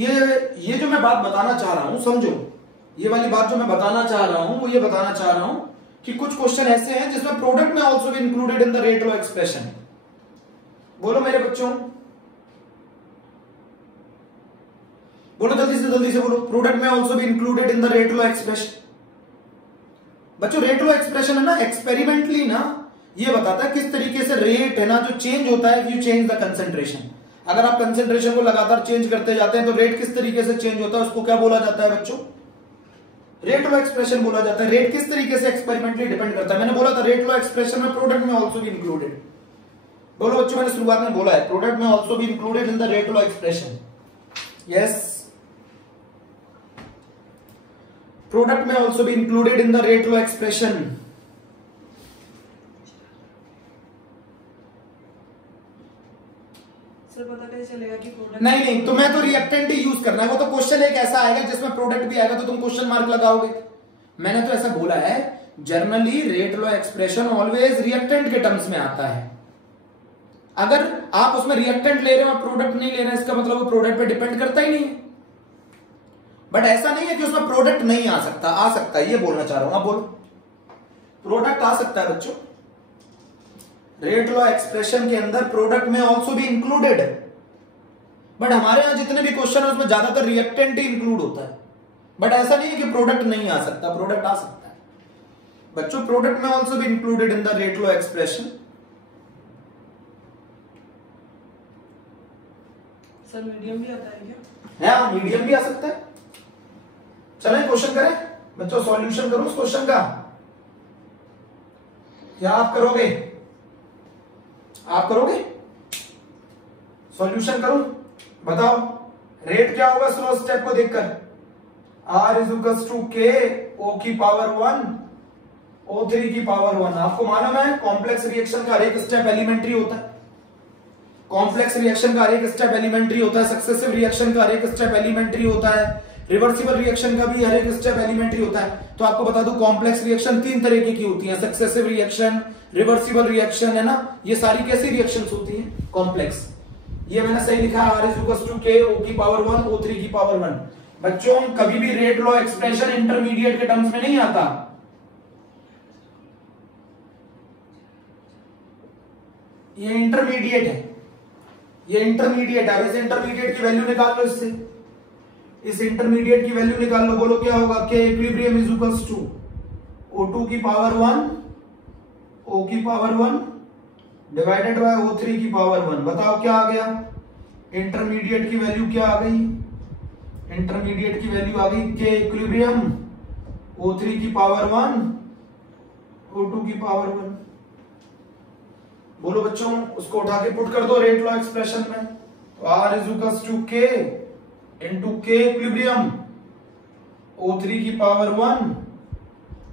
ये जो मैं बात बताना चाह रहा हूं, समझो, ये वाली बात जो मैं बताना चाह रहा हूं वो ये बताना चाह रहा हूं कि कुछ क्वेश्चन ऐसे हैं जिसमें प्रोडक्ट में ऑल्सो भी included in the rate law expression. बोलो मेरे बच्चों, बोलो जल्दी से बोलो, प्रोडक्ट में ऑल्सो भी included in the rate law expression. बच्चों रेट लॉ एक्सप्रेशन है ना, एक्सपेरिमेंटली ना ये बताता है किस तरीके से रेट है ना जो चेंज होता है, यू चेंज द कंसेंट्रेशन। अगर आप कंसेंट्रेशन को लगातार चेंज करते जाते हैं तो रेट किस तरीके से चेंज होता है, उसको क्या बोला जाता है बच्चों? रेट लॉ एक्सप्रेशन बोला जाता है। रेट किस तरीके से एक्सपेरिमेंटली डिपेंड करता है, मैंने बोला था रेट लॉ एक्सप्रेशन में प्रोडक्ट में ऑल्सो भी इंक्लूडेड। बोलो बच्चों, मैंने शुरुआत में बोला है प्रोडक्ट में ऑल्सो भी included in the rate law expression. Yes, product में ऑल्सो भी included in the rate law expression. पता कैसे चलेगा कि प्रोडक्ट नहीं, तुम्हें तो रिएक्टेंट ही यूज करना है। वो तो क्वेश्चन एक ऐसा आएगा जिसमें प्रोडक्ट भी आएगा तो तुम क्वेश्चन मार्क लगाओगे। मैंने तो ऐसा बोला है, generally rate law expression always reactant के टर्म्स में आता है। अगर आप उसमें रिएक्टेंट ले रहे हो और प्रोडक्ट नहीं ले रहे हैं, इसका मतलब वो प्रोडक्ट पे डिपेंड करता ही नहीं है। बट ऐसा नहीं है कि उसमें प्रोडक्ट नहीं आ सकता, आ सकता है, ये बोलना चाह रहा हूं। आप बोलो, प्रोडक्ट आ सकता है बच्चों। रेट लॉ एक्सप्रेशन के अंदर प्रोडक्ट में ऑल्सो भी इंक्लूडेड है, बट हमारे यहां जितने भी क्वेश्चन है उसमें ज्यादातर रिएक्टेंट ही इंक्लूड होता है। बट ऐसा नहीं है कि प्रोडक्ट नहीं आ सकता, प्रोडक्ट आ सकता है बच्चों। प्रोडक्ट में ऑल्सो भी included in the rate law expression. Sir medium भी आता है क्या? हाँ, मीडियम भी आ सकता है। चलें क्वेश्चन करें बच्चों, सॉल्यूशन करो उस क्वेश्चन का। क्या आप करोगे? आप करोगे सॉल्यूशन? करो, बताओ रेट क्या होगा स्लो स्टेप को देखकर। R is equals to K O की पावर 1 O3 की पावर 1। आपको मालूम है कॉम्प्लेक्स रिएक्शन का हर एक स्टेप एलिमेंट्री होता है। कॉम्प्लेक्स रिएक्शन का हर एक स्टेप एलिमेंट्री होता है, सक्सेसिव रिएक्शन का हर एक स्टेप एलिमेंट्री होता है, रिवर्सिबल रिएक्शन का भी हर एक स्टेप एलिमेंट्री होता है। तो आपको बता दूं कॉम्प्लेक्स रिएक्शन 3 तरीके की होती है, सक्सेसिव रिएक्शन, रिवर्सिबल रिएक्शन, है ना। ये सारी कैसी रिएक्शंस होती हैं? कॉम्प्लेक्स। ये मैंने सही लिखा है, R is equals to K O की पावर 1 O3 की पावर 1। बच्चों कभी भी रेट लॉ एक्सप्रेशन इंटरमीडिएट के टर्म्स में नहीं आता। ये इंटरमीडिएट है, ये इंटरमीडिएट है। इस इंटरमीडिएट की वैल्यू निकाल लो, इससे इस इंटरमीडिएट की वैल्यू निकाल लो। बोलो क्या होगा? K equilibrium is equals to O2 की पावर 1 O की पावर 1 डिवाइडेड बाय O3 की पावर 1। बताओ क्या आ गया? इंटरमीडिएट की वैल्यू क्या आ गई? इंटरमीडिएट की वैल्यू आ गई K इक्विलिब्रियम O3 की पावर 1 O2 की पावर 1। बोलो बच्चों, उसको उठा के पुट कर दो रेट लॉ एक्सप्रेशन में। तो R is equals to K into K equilibrium O3 की पावर 1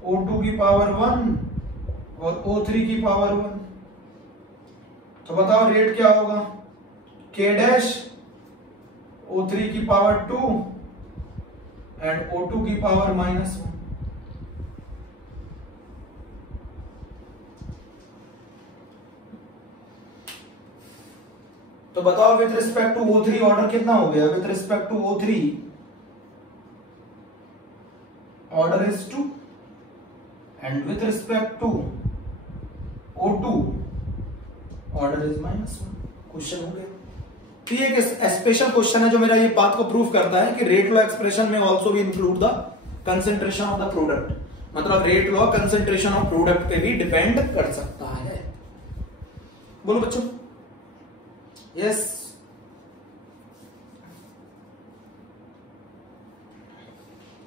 O2 की पावर 1 और O3 की पावर 1। तो बताओ रेट क्या होगा? K डैश O3 की पावर 2 एंड O2 की पावर -1। तो बताओ with respect to O3 order कितना हो गया? With respect to O3 order is 2 and with respect to O2 order is -1। Question हो गया। तो ये एक स्पेशल क्वेश्चन है जो मेरा ये बात को प्रूव करता है कि रेट लॉ एक्सप्रेशन में ऑल्सो भी include the concentration of the product. मतलब rate law concentration of product पे भी डिपेंड कर सकता है। बोलो बच्चों। यस,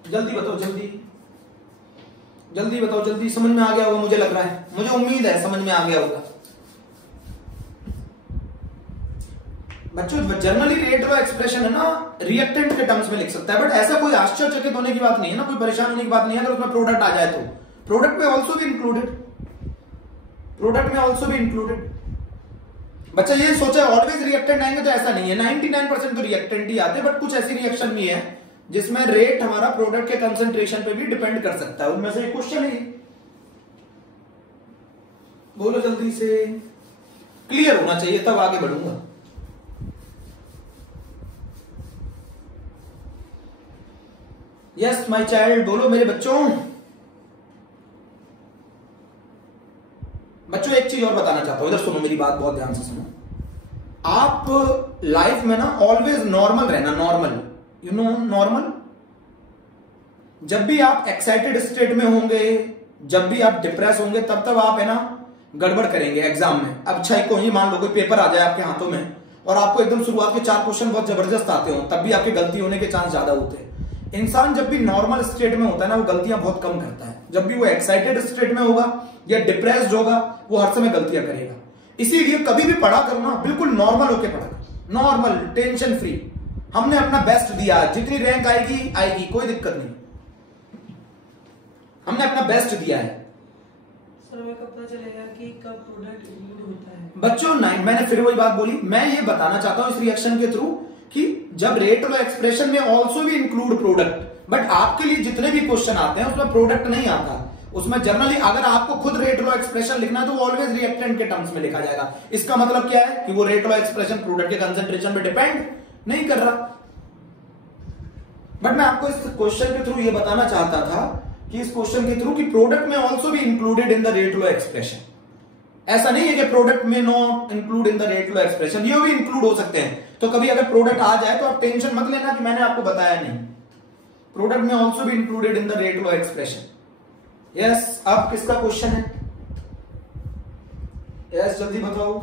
जल्दी बताओ, जल्दी बताओ, जल्दी। समझ में आ गया होगा मुझे लग रहा है, मुझे उम्मीद है समझ में आ गया होगा बच्चों। जनरली रेट लॉ एक्सप्रेशन है ना रिएक्टेंट के टर्म्स में लिख सकता है, बट ऐसा कोई आश्चर्यचकित होने की बात नहीं है ना, कोई परेशान होने की बात नहीं है अगर उसमें प्रोडक्ट आ जाए तो। प्रोडक्ट में ऑल्सो भी इंक्लूडेड, प्रोडक्ट में ऑल्सो भी इंक्लूडेड। बच्चा ये सोचा ऑलवेज रिएक्टेंट आएंगे तो ऐसा नहीं है, 99% तो रिएक्टेंट ही आते, बट कुछ ऐसी रिएक्शन भी है जिसमें रेट हमारा प्रोडक्ट के कंसेंट्रेशन पे भी डिपेंड कर सकता है। उनमें से एक क्वेश्चन है। बोलो जल्दी से, क्लियर होना चाहिए तब आगे बढ़ूंगा। यस माय चाइल्ड, बोलो मेरे बच्चों। बच्चों एक चीज और बताना चाहता हूं, इधर सुनो मेरी बात, बहुत ध्यान से सुनो। आप लाइफ में ना ऑलवेज नॉर्मल रहना, नॉर्मल, यू नो नॉर्मल। जब भी आप एक्साइटेड स्टेट में होंगे, जब भी आप डिप्रेस होंगे, तब तब आप है ना गड़बड़ करेंगे एग्जाम में। अब अच्छा को ही मान लो कोई पेपर आ जाए आपके हाथों में और आपको एकदम शुरुआत के 4 क्वेश्चन बहुत जबरदस्त आते हो, तब भी आपकी गलती होने के चांस ज्यादा होते हैं। इंसान जब भी नॉर्मल स्टेट में होता है ना, वो गलतियां बहुत कम करता है। जब भी वो एक्साइटेड स्टेट में होगा या डिप्रेस्ड होगा, वो हर समय गलतियां करेगा। इसीलिए कभी भी पढ़ा करो ना, बिल्कुल नॉर्मल होके पढ़ा करो, नॉर्मल, टेंशन फ्री। हमने अपना बेस्ट दिया, जितनी रैंक आएगी आएगी, कोई दिक्कत नहीं, हमने अपना बेस्ट दिया है। सर हमें कब पता चलेगा कि कब प्रोडक्ट इंक्लूड होता है? बच्चों मैंने फिर वही बात बोली, मैं ये बताना चाहता हूं इस रिएक्शन के थ्रू कि जब रेट लो एक्सप्रेशन में ऑल्सो भी इंक्लूड प्रोडक्ट, बट आपके लिए जितने भी क्वेश्चन आते हैं उसमें प्रोडक्ट नहीं आता। उसमें जनरली अगर आपको खुद रेट लो एक्सप्रेशन लिखना है तो ऑलवेज रिएक्टेंट के टर्म्स में लिखा जाएगा। इसका मतलब क्या है कि वो रेट लो एक्सप्रेशन प्रोडक्ट के कंसेंट्रेशन पे डिपेंड नहीं कर रहा। बट मैं आपको इस क्वेश्चन के थ्रू ये बताना चाहता था कि इस क्वेश्चन के थ्रू कि प्रोडक्ट में ऑल्सो भी included in the rate low expression. ऐसा नहीं है कि प्रोडक्ट में not include in the rate low expression, ये भी इंक्लूड हो सकते हैं। तो कभी अगर प्रोडक्ट आ जाए तो आप टेंशन मत लेना कि मैंने आपको बताया नहीं, प्रोडक्ट में ऑल्सो भी included in the rate low expression. Yes, अब किसका क्वेश्चन है? यस, जल्दी बताओ।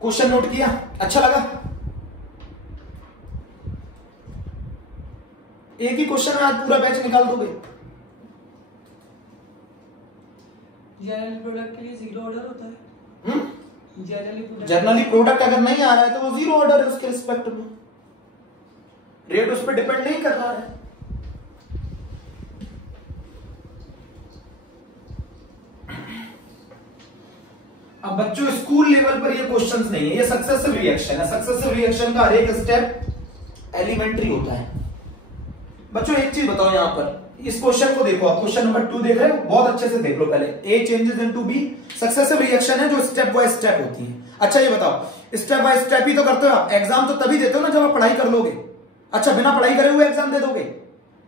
क्वेश्चन नोट किया? अच्छा लगा? एक ही क्वेश्चन में आज पूरा बैच निकाल दोगे? जनरली प्रोडक्ट के लिए 0 ऑर्डर होता है। जनरली प्रोडक्ट अगर नहीं आ रहा है तो वो 0 ऑर्डर है उसके रिस्पेक्ट में, रेट उस पर डिपेंड नहीं कर रहा है। अब बच्चों स्कूल लेवल पर ये क्वेश्चंस नहीं है, ये सक्सेसिव रिएक्शन है। सक्सेसिव रिएक्शन का हर एक स्टेप एलिमेंट्री होता है। बच्चों एक चीज बताओ, यहां पर इस क्वेश्चन को देखो, आप क्वेश्चन नंबर 2 देख रहे हो, बहुत अच्छे से देख लो पहले। A changes into B successive reaction है जो स्टेप बाय स्टेप होती है। अच्छा ये बताओ, स्टेप बाय स्टेप ही तो करते हो आप, एग्जाम तो तभी देते हो ना जब आप पढ़ाई कर लोगे। अच्छा बिना पढ़ाई करे हुए एग्जाम दे दोगे?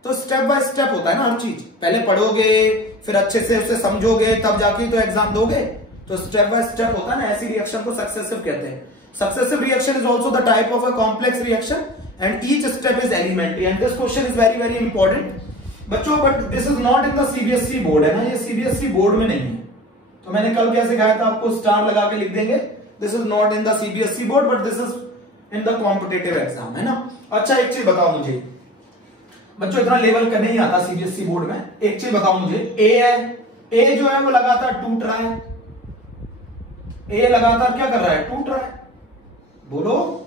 तो स्टेप बाय स्टेप होता है ना हर चीज, पहले पढ़ोगे फिर अच्छे से उसे समझोगे तब जाके तो एग्जाम दोगे। तो स्टेप बाय स्टेप होता है ना, ऐसी रिएक्शन को सक्सेसिव कहते हैं। Successive reaction is also the type of a complex reaction and each step is elementary and this question is very very important बच्चों। But this is not in the CBSE board, है ना, ये CBSE board में नहीं है। तो मैंने कल क्या सिखाया था आपको, स्टार लगा के लिख देंगे, this is not in the CBSE board but this is in the competitive exam, है ना। अच्छा एक चीज बताओ मुझे बच्चों, इतना लेवल का नहीं आता सीबीएसई बोर्ड में। एक चीज बताओ मुझे, ए है, ए जो है वो लगातार टूट रहा है, ए लगातार क्या कर रहा है, टूट रहा है, बोलो।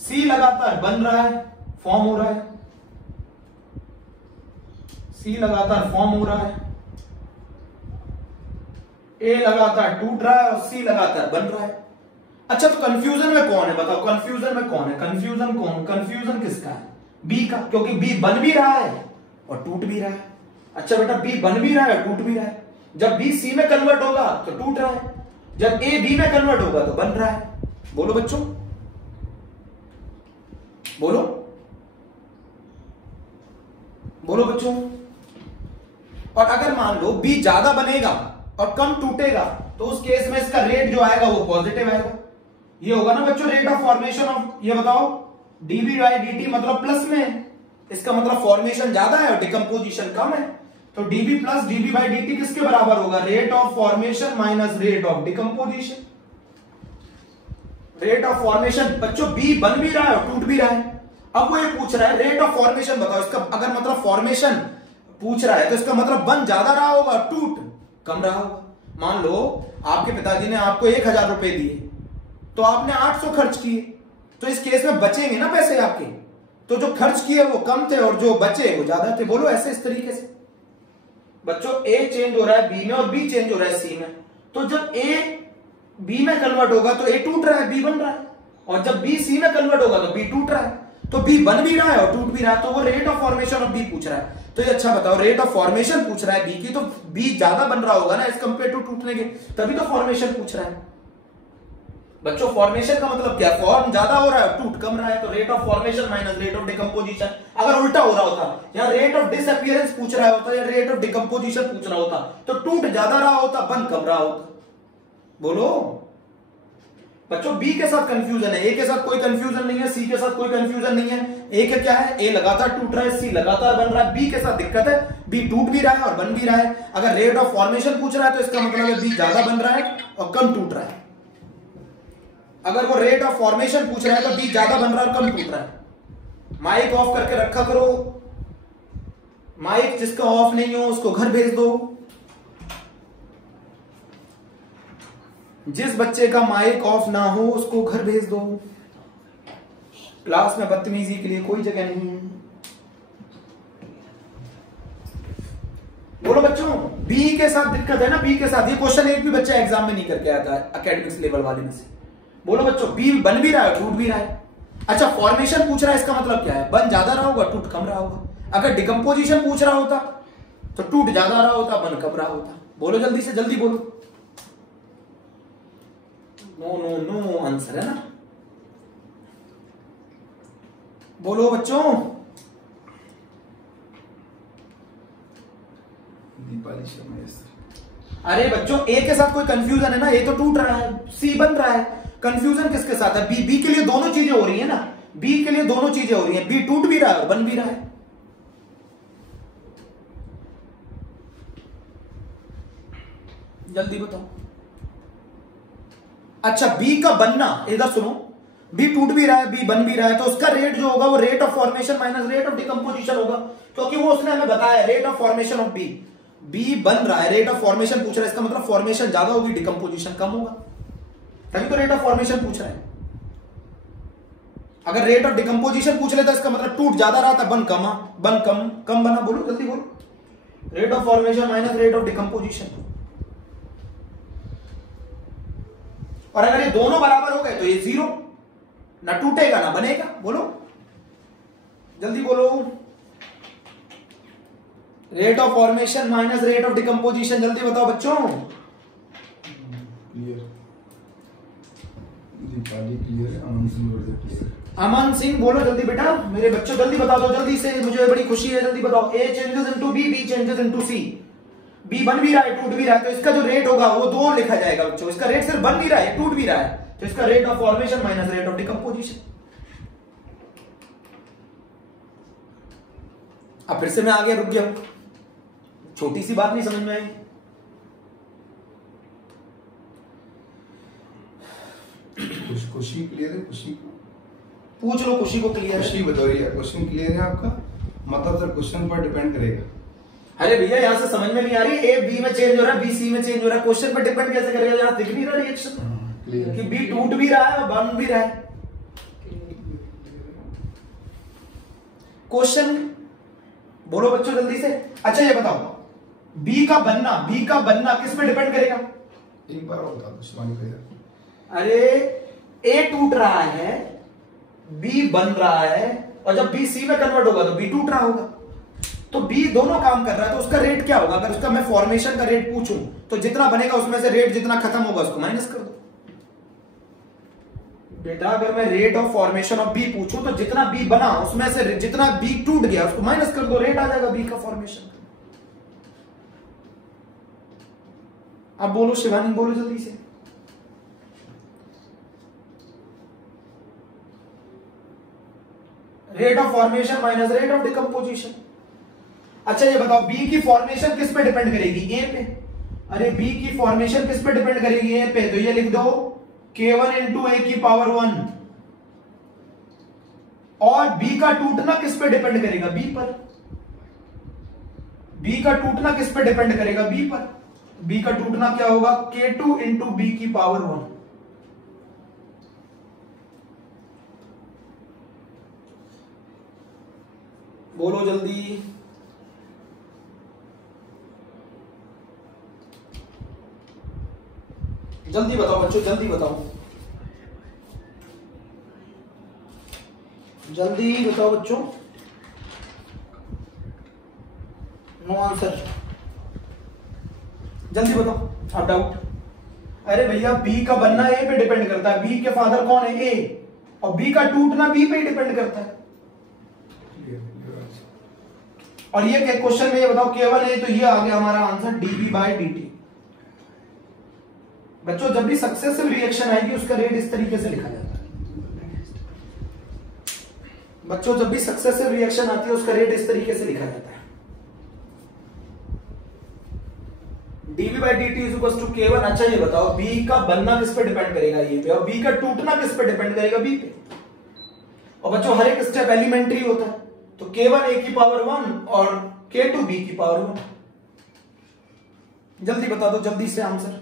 सी लगातार बन रहा है, फॉर्म हो रहा है, सी लगातार फॉर्म हो रहा है, ए लगातार टूट रहा है और सी लगातार बन रहा है। अच्छा तो कंफ्यूजन में कौन है बताओ, कंफ्यूजन में कौन है, कंफ्यूजन किसका है, बी का, क्योंकि बी बन भी रहा है और टूट भी रहा है। अच्छा बेटा बी बन भी रहा है और टूट भी रहा है, जब बी सी में कन्वर्ट होगा तो टूट रहा है, जब ए बी में कन्वर्ट होगा तो बन रहा है। बोलो बच्चों, बोलो बोलो बच्चों। और अगर मान लो बी ज्यादा बनेगा और कम टूटेगा तो उस केस में इसका रेट जो आएगा वो पॉजिटिव आएगा। ये होगा ना बच्चों रेट ऑफ फॉर्मेशन ऑफ, ये बताओ डीबी बाई डी मतलब प्लस में है, इसका मतलब फॉर्मेशन ज्यादा है और डिकम्पोजिशन कम है। तो dB plus dB by D किसके बराबर होगा, rate of formation minus rate of decomposition. Rate of formation बच्चों बी बन भी रहा है और टूट भी रहा है। अब वो ये पूछ रहा है रेट ऑफ फॉर्मेशन बताओ, इसका अगर मतलब फॉर्मेशन पूछ रहा है तो इसका मतलब बन ज्यादा रहा होगा, टूट कम रहा होगा। मान लो आपके पिताजी ने आपको 1000 रुपए दिए तो आपने 800 खर्च किए, तो इस केस में बचेंगे ना पैसे आपके, तो जो खर्च किए वो कम थे और जो बचे वो ज्यादा थे। बोलो ऐसे इस तरीके से बच्चों, ए चेंज हो रहा है बी में और बी चेंज हो रहा है सी में, तो जब ए बी में कन्वर्ट होगा तो ए टूट रहा है, बी बन रहा है, और जब बी सी में कन्वर्ट होगा तो बी टूट रहा है। तो बी बन भी रहा है और टूट भी रहा है, तो वो rate of formation of B पूछ रहा है। तो ये अच्छा बताओ, रेट ऑफ फॉर्मेशन पूछ रहा है बी की, तो बी ज्यादा बन रहा होगा ना एज कंपेयर टू टूटने के, तभी तो फॉर्मेशन पूछ रहा है। बच्चों फॉर्मेशन का मतलब क्या, फॉर्म ज्यादा हो रहा है, टूट कम रहा है, तो rate of formation minus rate of decomposition. अगर उल्टा हो रहा होता, या रेट ऑफ डिसअपीयरेंस पूछ रहा होता या रेट ऑफ डिकम्पोजिशन पूछ रहा होता, तो टूट ज्यादा रहा होता, बन कम रहा होता। बोलो बच्चों, बी के साथ कंफ्यूजन है, ए के साथ कोई कंफ्यूजन नहीं है, सी के साथ कोई कंफ्यूजन नहीं है। ए के क्या है, ए लगातार टूट रहा है, सी लगातार बन रहा है। बी के साथ दिक्कत है, बी टूट भी रहा है और बन भी रहा है। अगर रेट ऑफ फॉर्मेशन पूछ रहा है तो इसका मतलब है बी ज्यादा बन रहा है और कम टूट रहा है। अगर वो रेट ऑफ फॉर्मेशन पूछ रहा है तो बी ज्यादा बन रहा है और कम टूट रहा है। माइक ऑफ करके रखा करो, माइक जिसका ऑफ नहीं हो उसको घर भेज दो। जिस बच्चे का माइक ऑफ ना हो उसको घर भेज दो। क्लास में बदतमीजी के लिए कोई जगह नहीं है। बोलो बच्चों, बी के साथ दिक्कत है ना, बी के साथ। ये क्वेश्चन एक भी बच्चा एग्जाम में नहीं करके आता है एकेडमिक्स लेवल वाले में से। बोलो बच्चों, बी बन भी रहा है, टूट भी रहा है। अच्छा, फॉर्मेशन पूछ रहा है, इसका मतलब क्या है, बन ज्यादा रहा होगा, टूट कम रहा होगा। अगर डिकम्पोजिशन पूछ रहा होता तो टूट ज्यादा रहा होता, बन कम रहा होता। बोलो जल्दी से, जल्दी बोलो। नो नो नो आंसर है ना। बोलो बच्चों। दीपाली शर्मा। अरे बच्चों, ए के साथ कोई कंफ्यूजन है ना, ए तो टूट रहा है, सी बन रहा है। कंफ्यूजन किसके साथ है, बी। बी के लिए दोनों चीजें हो रही है ना, बी के लिए दोनों चीजें हो रही है। बी टूट भी रहा है और बन भी रहा है। जल्दी बताओ। अच्छा, बी का बनना, इधर सुनो, बी टूट भी रहा है, बी बन भी रहा है, तो उसका रेट जो होगा वो rate of formation minus rate of decomposition होगा, क्योंकि वो उसने हमें बताया rate of formation of B. B बन रहा है, रेट ऑफ फॉर्मेशन पूछ रहा है, इसका मतलब फॉर्मेशन ज्यादा होगी, डिकम्पोजिशन कम होगा, तभी तो रेट ऑफ फॉर्मेशन पूछ रहा है। अगर रेट ऑफ डिकम्पोजिशन पूछ लेता इसका मतलब टूट ज्यादा रहा था, बन कम बना। बोलो जल्दी बोलो, rate of formation minus rate of decomposition. और अगर ये दोनों बराबर हो गए तो ये जीरो, ना टूटेगा ना बनेगा। बोलो जल्दी बोलो, rate of formation minus rate of decomposition. जल्दी बताओ बच्चों। क्लियर, दीपाली क्लियर है, अमन सिंह क्लियर। अमन सिंह बोलो जल्दी बेटा, मेरे बच्चों जल्दी बता दो, जल्दी से, मुझे बड़ी खुशी है, जल्दी बताओ। A changes into B, B changes into C. B बन भी रहा है, टूट भी रहा है, तो इसका जो रेट होगा वो दो लिखा जाएगा बच्चों। इसका रेट सिर्फ बन भी रहा है, टूट भी रहा है, तो इसका rate of formation minus rate of decomposition. अब फिर से मैं आगे रुक गया हूं, छोटी सी बात नहीं समझ में आई। खुशी क्लियर है, खुशी पूछ लो, खुशी को क्लियर है। खुशी बताओ यार, क्वेश्चन क्लियर है आपका, मतलब सर क्वेश्चन पर डिपेंड करेगा। अरे भैया यहां से समझ में नहीं आ रही, ए बी में चेंज हो रहा है, बी सी में चेंज हो रहा है, क्वेश्चन पर डिपेंड कैसे करेगा, यहां दिख नहीं रहा रिएक्शन कि बी टूट भी रहा है और बन भी रहा है। क्वेश्चन बोलो बच्चों जल्दी से। अच्छा ये बताओ, बी का बनना किस पे डिपेंड करेगा? एक बार और बता दो शिवानी भैया। अरे ए टूट रहा है, बी बन रहा है, और जब बी सी में कन्वर्ट होगा तो बी टूट रहा होगा, तो बी दोनों काम कर रहा है, तो उसका रेट क्या होगा? अगर उसका मैं फॉर्मेशन का रेट पूछूं तो जितना बनेगा उसमें से रेट जितना खत्म होगा उसको माइनस कर दो। बेटा अगर मैं rate of formation of B पूछूं तो जितना बी बना उसमें से जितना बी टूट गया उसको माइनस कर दो, रेट आ जाएगा बी का फॉर्मेशन। अब बोलो शिवानी, बोलो जल्दी से। Rate of formation minus rate of decomposition. अच्छा ये बताओ, बी की फॉर्मेशन किस पे डिपेंड करेगी? ए पे। अरे बी की फॉर्मेशन किस पे डिपेंड करेगी? ए पे, तो ये लिख दो K1 इंटू ए की पावर 1। और बी का टूटना किस पे डिपेंड करेगा? बी पर। बी का टूटना किस पे डिपेंड करेगा? बी पर। बी का टूटना क्या होगा? K2 इंटू बी की पावर 1। बोलो जल्दी। जल्दी बताओ बच्चों, जल्दी बताओ, जल्दी बताओ बच्चों। नो आंसर, जल्दी बताओ। अब डाउट अरे भैया बी का बनना ए पे डिपेंड करता है, बी के फादर कौन है, ए, और बी का टूटना बी पे डिपेंड करता है। और ये क्वेश्चन में ये बताओ केवल ए, तो ये आ गया हमारा आंसर डीबी बाय डीटी। बच्चों जब भी सक्सेसिव रिएक्शन आएगी उसका रेट इस तरीके से लिखा जाता है। बच्चों जब भी सक्सेसिव रिएक्शन आती है उसका रेट इस तरीके से लिखा जाता है, dv by dt is equals to k1। अच्छा ये बताओ b का बनना किस पे डिपेंड करेगा, ये पे, और b का टूटना किस पे डिपेंड करेगा, b पे। और बच्चों हर एक स्टेप एलिमेंट्री होता है, तो k1 a की पावर 1 और k2 b की पावर 1। जल्दी बता दो, जल्दी से आंसर।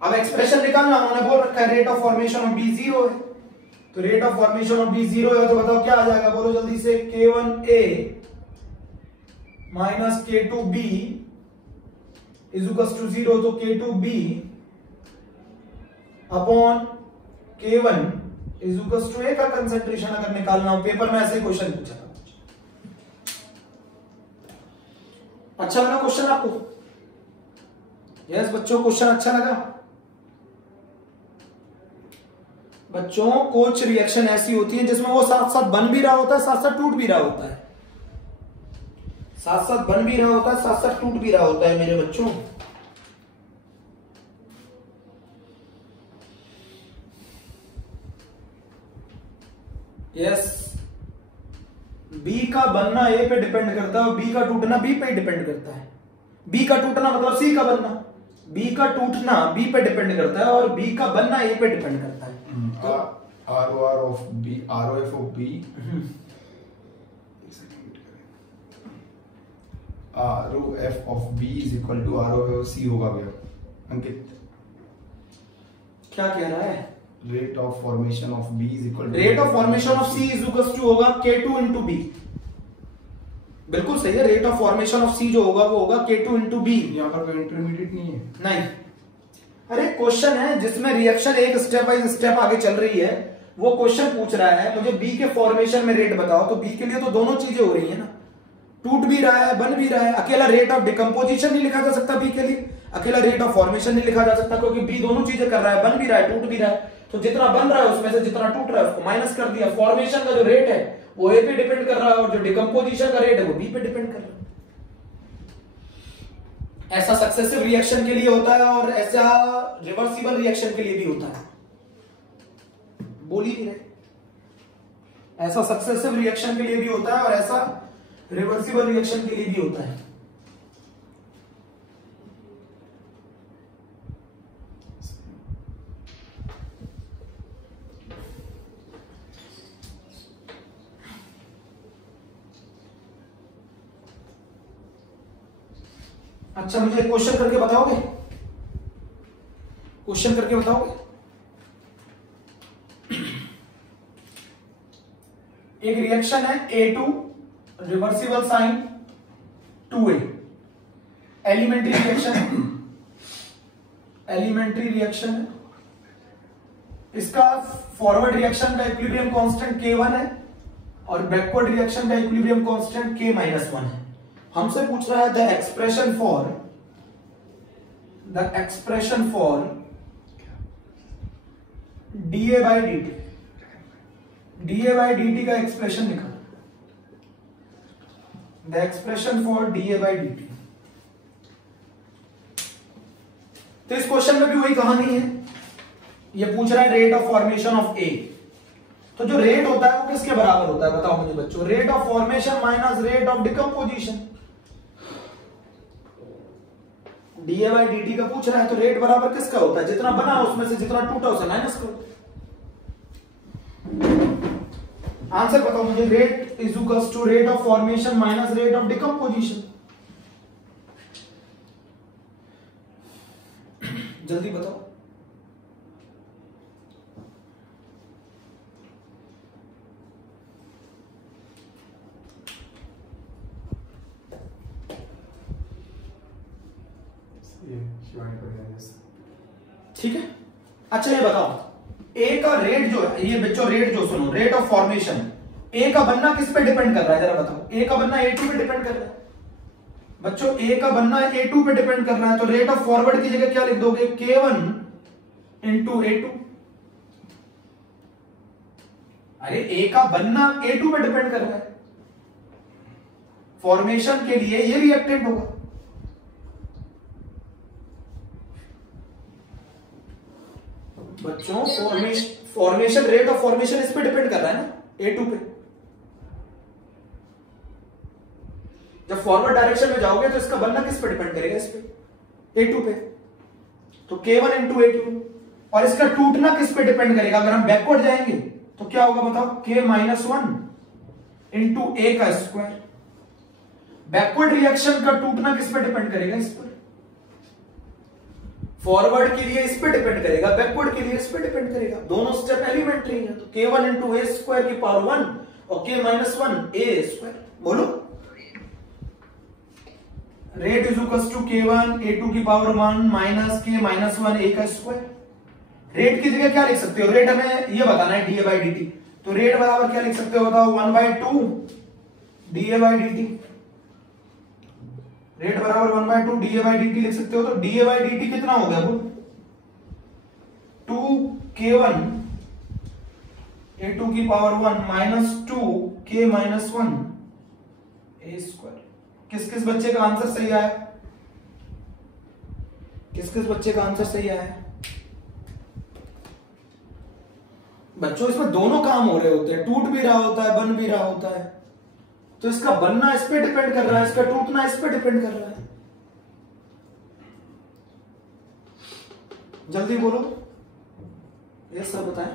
अब एक्सप्रेशन निकालना, उन्होंने बोल रखा है rate of formation of b 0 है, तो rate of formation of b 0 है, तो बताओ क्या आ जाएगा, बोलो जल्दी से। k1a minus k2b is equals to 0, तो k2b upon k1 is equals to a का कंसेंट्रेशन अगर निकालना हो, पेपर में ऐसे क्वेश्चन पूछा था। अच्छा लगा क्वेश्चन आपको? यस बच्चों, क्वेश्चन अच्छा लगा? बच्चों कुछ रिएक्शन ऐसी होती है जिसमें वो साथ साथ बन भी रहा होता है, साथ साथ टूट भी रहा होता है, साथ साथ बन भी रहा होता है, साथ साथ टूट भी रहा होता है मेरे बच्चों। यस, बी का बनना ए पे डिपेंड करता है और बी का टूटना बी पे डिपेंड करता है। बी का टूटना मतलब सी का बनना, बी का टूटना बी पे डिपेंड करता है और बी का बनना ए पे डिपेंड करता है। तो ROR of B, ROF of B, ROF of B is equal to ROF of C होगा भैया अंकित। क्या कह रहा है? Rate of formation of B is equal to rate of formation of C is equal to होगा K2 into B। बिल्कुल सही है, rate of formation of C जो होगा वो होगा K2 इंटू B। यहाँ पर कोई इंटरमीडिएट नहीं है। नहीं, अरे क्वेश्चन है जिसमें रिएक्शन एक स्टेप बाय स्टेप आगे चल रही है, वो क्वेश्चन पूछ रहा है मुझे बी के फॉर्मेशन में रेट बताओ, तो बी के लिए तो दोनों चीजें हो रही है ना, टूट भी रहा है बन भी रहा है। अकेला रेट ऑफ डिकम्पोजिशन नहीं लिखा जा सकता बी के लिए, अकेला रेट ऑफ फॉर्मेशन नहीं लिखा जा सकता, क्योंकि बी दोनों चीजें कर रहा है, बन भी रहा है टूट भी रहा है। तो जितना बन रहा है उसमें से जितना टूट रहा है उसको माइनस कर दिया। फॉर्मेशन का जो रेट है वो ए पे डिपेंड कर रहा है और जो डिकम्पोजिशन का रेट है वो बी पे डिपेंड कर रहा है। ऐसा सक्सेसिव रिएक्शन के लिए होता है और ऐसा रिवर्सिबल रिएक्शन के लिए भी होता है। बोल ही नहीं रहे। ऐसा सक्सेसिव रिएक्शन के लिए भी होता है और ऐसा रिवर्सिबल रिएक्शन के लिए भी होता है। अच्छा मुझे क्वेश्चन करके बताओगे? क्वेश्चन करके बताओगे? एक रिएक्शन है A2 reversible sign 2A, elementary reaction है, एलिमेंट्री रिएक्शन है। इसका फॉरवर्ड रिएक्शन का इक्विलिब्रियम कांस्टेंट K1 है और बैकवर्ड रिएक्शन का इक्विलिब्रियम कांस्टेंट K-1 है। हमसे पूछ रहा है the expression for dA by dt, dA by dt का एक्सप्रेशन निकाल, the expression for dA by dt। तो इस क्वेश्चन में भी वही कहानी है, ये पूछ रहा है rate of formation of A। तो जो रेट होता है वो किसके बराबर होता है बताओ मुझे बच्चों? Rate of formation minus rate of decomposition. dA by dt का पूछ रहा है तो रेट बराबर किसका होता है? जितना बना उसमें से जितना टूटा उसे माइनस करो। आंसर बताओ मुझे। Rate is equals to rate of formation minus rate of decomposition. जल्दी बताओ। ठीक है, अच्छा ये बताओ ए का रेट जो है, ये बच्चों रेट जो सुनो, रेट ऑफ फॉर्मेशन ए का बनना किस पे डिपेंड कर रहा है जरा बताओ? ए का बनना A2 पे डिपेंड कर रहा है बच्चों, ए का बनना A2 पे डिपेंड कर रहा है, तो रेट ऑफ फॉरवर्ड की जगह क्या लिख दोगे? K1 into A2। अरे A का बनना A2 पे डिपेंड कर रहा है, फॉर्मेशन के लिए ये रिएक्टेंट होगा। बच्चों फॉर्मेशन रेट ऑफ फॉर्मेशन इस पे डिपेंड कर रहा है ना, A2 पे। जब फॉरवर्ड डायरेक्शन में जाओगे तो इसका बनना किस पे डिपेंड करेगा, इस पे A2 पे। तो K1 इंटू A2। और इसका टूटना किस पे डिपेंड करेगा, अगर हम बैकवर्ड जाएंगे तो क्या होगा बताओ, K-1 इंटू A का स्क्वायर। बैकवर्ड रिएक्शन का टूटना किस पे डिपेंड करेगा, इस पर। फॉरवर्ड के लिए इस पे डिपेंड करेगा, बैकवर्ड के लिए इस पे डिपेंड करेगा। दोनों स्टेप एलिमेंट्री हैं। तो K1 इंटू A स्क्वायर की पावर 1 और K-1 A स्क्वायर। बोलो, rate is equal to K1 A2 की पावर 1 माइनस K-1 A का स्क्वायर। रेट की जगह क्या लिख सकते हो, रेट हमें ये बताना है dA by dt। तो रेट बराबर क्या लिख सकते हो बताओ, 1/2 dA by dt। रेट बराबर 1/2 dA by dt लिख सकते हो। तो dA by dt कितना हो गया, 2K1 A2 की power 1 minus 2K-1 A square. किस किस बच्चे का आंसर सही आया, किस किस बच्चे का आंसर सही आया। बच्चों इसमें दोनों काम हो रहे होते हैं, टूट भी रहा होता है, बन भी रहा होता है। तो इसका बनना इस पे डिपेंड कर रहा है, इसका टूटना इस पे डिपेंड कर रहा है। जल्दी बोलो, ये सब बताएं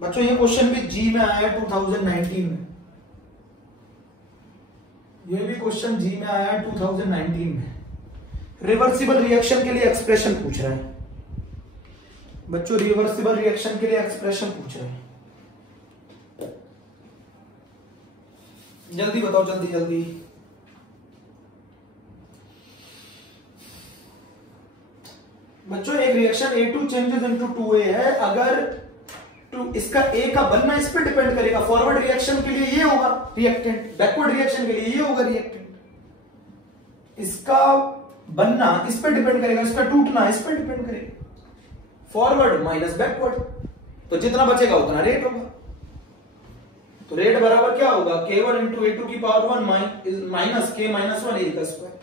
बच्चों। ये क्वेश्चन भी जी में आया 2019 में, ये भी क्वेश्चन जी में आया 2019 में। रिवर्सिबल रिएक्शन के लिए एक्सप्रेशन पूछ रहा है बच्चों, रिवर्सिबल रिएक्शन के लिए एक्सप्रेशन पूछ रहे हैं। जल्दी बताओ, जल्दी जल्दी। बच्चों एक reaction A2 changes into 2A है। अगर इसका A का बनना इस पे डिपेंड करेगा, फॉरवर्ड रिएक्शन के लिए ये होगा रिएक्टेंट, बैकवर्ड रिएक्शन के लिए ये होगा रिएक्टेंट। इसका बनना इस पे डिपेंड करेगा, इसका टूटना इस पे डिपेंड करेगा। फॉरवर्ड माइनस बैकवर्ड, तो जितना बचेगा उतना रेट होगा। तो रेट बराबर क्या होगा, K1 इंटू A2 की पावर 1 माइनस K-1 A का स्क्वायर।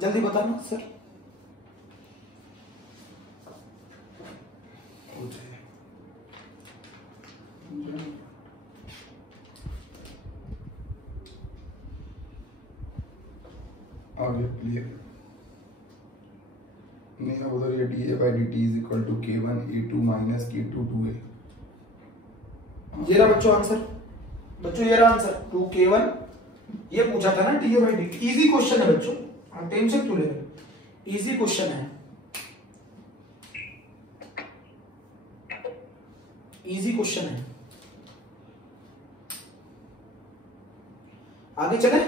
जल्दी बताना सर। आगे क्लियर नहीं, अब उधर ये dA by dt is equal to K1 A2 minus K2 2A। ये रहा बच्चों आंसर, बच्चों ये रहा आंसर 2K1। ये पूछा था ना dA by dt। Easy question है बच्चों, आप टेंशन क्यों ले रहे हो, इजी क्वेश्चन है, इजी क्वेश्चन है। आगे चले,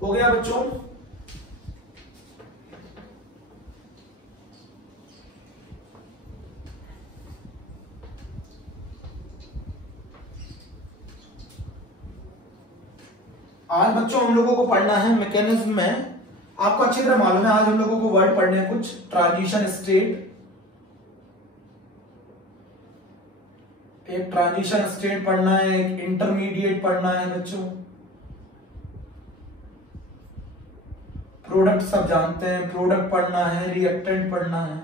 हो गया बच्चों। आज बच्चों हम लोगों को पढ़ना है मैकेनिज्म में, आपको अच्छी तरह मालूम है। आज हम लोगों को वर्ड पढ़ने हैं कुछ, ट्रांजिशन स्टेट, एक ट्रांजिशन स्टेट पढ़ना है, एक इंटरमीडिएट पढ़ना है बच्चों। प्रोडक्ट सब जानते हैं, प्रोडक्ट पढ़ना है, रिएक्टेंट पढ़ना है।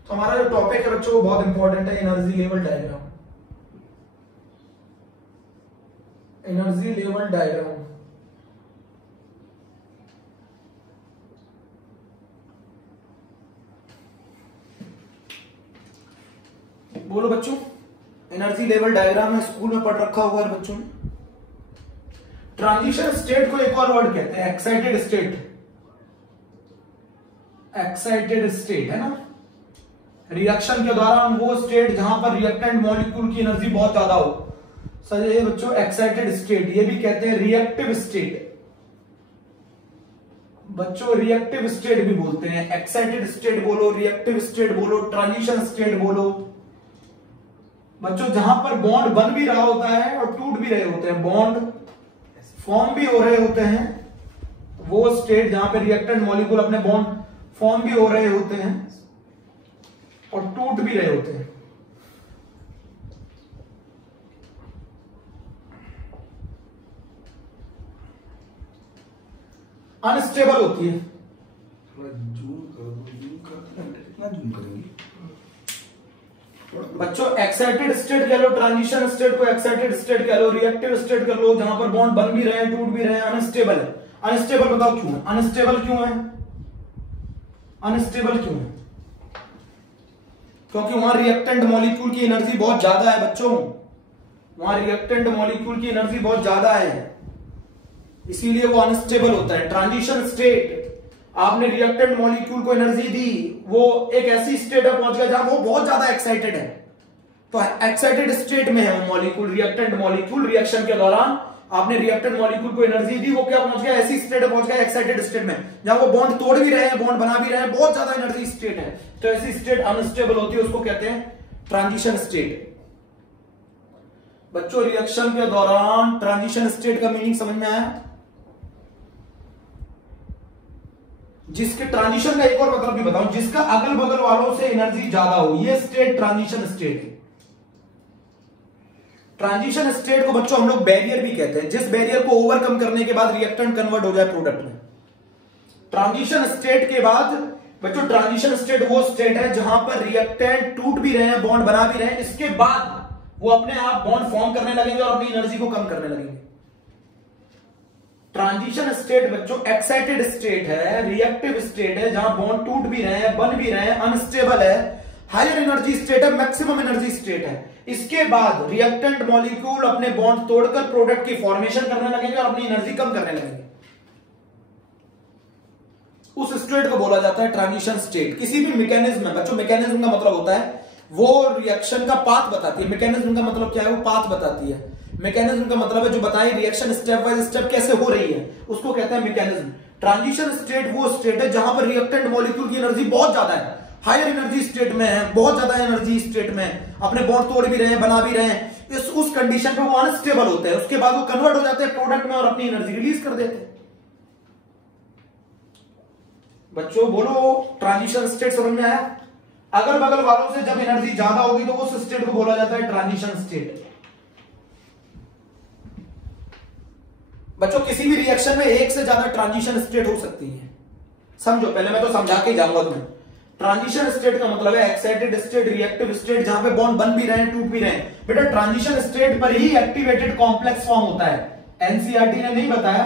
तो हमारा जो टॉपिक है बच्चों वो बहुत इंपॉर्टेंट है, energy level diagram. Energy level diagram बोलो बच्चों, एनर्जी लेवल डायग्राम है, स्कूल में पढ़ रखा हुआ है बच्चों ने। ट्रांजिशन स्टेट को एक और वर्ड कहते हैं एक्साइटेड स्टेट। एक्साइटेड स्टेट है ना, रिएक्शन के दौरान वो स्टेट जहां पर रिएक्टेंट मॉलिक्यूल की एनर्जी बहुत ज्यादा हो, सर ये बच्चों एक्साइटेड स्टेट। ये भी कहते हैं रिएक्टिव स्टेट बच्चों, रिएक्टिव स्टेट भी बोलते हैं। एक्साइटेड स्टेट बोलो, रिएक्टिव स्टेट बोलो, ट्रांजिशन स्टेट बोलो। बच्चों जहां पर बॉन्ड बन भी रहा होता है और टूट भी रहे होते हैं, बॉन्ड फॉर्म भी हो रहे होते हैं, वो स्टेट जहां पे रिएक्टेंट मॉलिक्यूल अपने बॉन्ड फॉर्म भी हो रहे होते हैं और टूट भी रहे होते हैं, अनस्टेबल होती है। थोड़ा जूम करो, जूम करते हैं, कितना जूम करेंगे? बच्चों एक्साइटेड स्टेट कह लो, ट्रांजिशन स्टेट को एक्साइटेड स्टेट कह लो, रिएक्टिव स्टेट कर लो, जहां पर बॉन्ड बन भी रहे हैं टूट भी रहे हैं, अनस्टेबल है। अनस्टेबल बताओ क्यों? अनस्टेबल क्यों है? अनस्टेबल क्यों है? क्योंकि वहां रिएक्टेंट मॉलिक्यूल की एनर्जी बहुत ज्यादा है बच्चों, वहां रिएक्टेंट मॉलिक्यूल की एनर्जी बहुत ज्यादा है, इसीलिए वो अनस्टेबल होता है। ट्रांजिशन स्टेट, आपने रिएक्टेंट मॉलिक्यूल को एनर्जी दी, वो एक ऐसी स्टेट में पहुंच गया जहां वो बहुत ज्यादा एक्साइटेड है, तो एक्साइटेड स्टेट में है वो मॉलिक्यूल, रिएक्टेंट मॉलिक्यूल। रिएक्शन के दौरान आपने रिएक्टेंट मॉलिक्यूल को एनर्जी दी, वो क्या पहुंच गया? ऐसी स्टेट में पहुंच गया, एक्साइटेड स्टेट में, जहां वो बॉन्ड तोड़ भी रहे हैं, बॉन्ड बना भी रहे हैं, बहुत ज्यादा एनर्जी स्टेट है, तो ऐसी स्टेट अनस्टेबल होती है, उसको कहते हैं ट्रांजिशन स्टेट। बच्चों रिएक्शन के दौरान ट्रांजिशन स्टेट का मीनिंग समझ में आया? जिसके ट्रांजिशन का एक और मतलब भी बताऊं, जिसका अगल बगल वालों से एनर्जी ज्यादा हो, ये स्टेट ट्रांजिशन स्टेट है। ट्रांजिशन स्टेट को बच्चों हम लोग बैरियर भी कहते हैं, जिस बैरियर को ओवरकम करने के बाद रिएक्टेंट कन्वर्ट हो जाए प्रोडक्ट में। ट्रांजिशन स्टेट के बाद बच्चों, ट्रांजिशन स्टेट वो स्टेट है जहां पर रिएक्टेंट टूट भी रहे हैं, बॉन्ड बना भी रहे हैं, इसके बाद वो अपने आप बॉन्ड फॉर्म करने लगेंगे और अपनी एनर्जी को कम करने लगेंगे। ट्रांजिशन स्टेट बच्चों एक्साइटेड स्टेट है, रिएक्टिव स्टेट है, जहां बॉन्ड टूट भी रहे हैं, बन भी रहे हैं, अनस्टेबल है, हायर एनर्जी स्टेट है, मैक्सिमम एनर्जी स्टेट है। इसके बाद रिएक्टेंट मॉलिक्यूल अपने बॉन्ड तोड़कर प्रोडक्ट की फॉर्मेशन करने लगेंगे और अपनी एनर्जी कम करने लगेंगे। उस स्टेट को बोला जाता है ट्रांजिशन स्टेट। किसी भी मैकेनिज्म में बच्चों, मैकेनिज्म का मतलब होता है वो रिएक्शन का पाथ बताती है। मैकेनिज्म का मतलब क्या है? वो पाथ बताती है। मैकेनिज्म का मतलब है जो बताए रिएक्शन स्टेप बाय स्टेप कैसे हो रही है, उसको कहते हैं मैकेनिज्म। ट्रांजिशन स्टेट वो स्टेट है जहां पर रिएक्टेंट मॉलिक्यूल की एनर्जी बहुत ज्यादा है, हायर एनर्जी स्टेट में है, बहुत ज्यादा एनर्जी स्टेट में, अपने बॉन्ड तोड़ भी रहे हैं, बना भी रहे हैं। उस कंडीशन पे वो अनस्टेबल होते हैं, उसके बाद वो कन्वर्ट हो जाते हैं प्रोडक्ट में और अपनी एनर्जी रिलीज कर देते हैं। बच्चों बोलो, ट्रांजिशन स्टेट समझ में आया? अगल बगल वालों से जब एनर्जी ज्यादा होगी तो उस स्टेट को बोला जाता है ट्रांजिशन स्टेट। बच्चों किसी भी रिएक्शन में एक से ज्यादा ट्रांजिशन स्टेट हो सकती है, समझो। पहले मैं तो समझा के जाऊंगा तुम्हें। ट्रांजिशन स्टेट का मतलब है एक्साइटेड स्टेट, रिएक्टिव स्टेट, जहां पे बॉन्ड बन भी रहे हैं, टूट भी रहे हैं। बेटा ट्रांजिशन स्टेट पर ही एक्टिवेटेड कॉम्प्लेक्स फॉर्म होता है। एनसीईआरटी ने नहीं बताया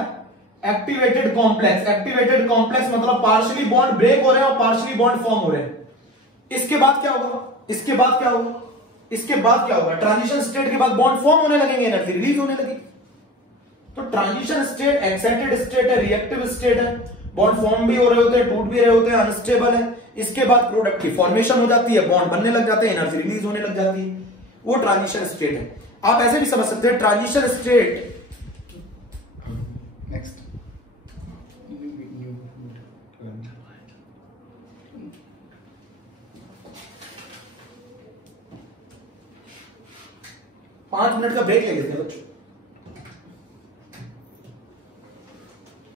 एक्टिवेटेड कॉम्प्लेक्स। एक्टिवेटेड कॉम्प्लेक्स मतलब पार्शियली बॉन्ड ब्रेक हो रहे हैं और पार्शियली बॉन्ड फॉर्म हो रहे हैं। इसके बाद क्या होगा? इसके बाद क्या होगा? इसके बाद क्या होगा? ट्रांजिशन स्टेट के बाद बॉन्ड फॉर्म होने लगेंगे, एनर्जी रिलीज होने लगेगी। तो ट्रांजिशन स्टेट एक्साइटेड स्टेट है, रिएक्टिव स्टेट है, बॉन्ड फॉर्म भी हो रहे होते हैं, टूट भी रहे होते हैं, अनस्टेबल है। इसके बाद प्रोडक्ट की फॉर्मेशन हो जाती है, बॉन्ड बनने लग जाते हैं, एनर्जी रिलीज होने लग जाती है, वो ट्रांजिशन स्टेट है। आप ऐसे भी समझ सकते हैं ट्रांजिशन स्टेट। नेक्स्ट 5 मिनट का ब्रेक ले लेते हैं बच्चों।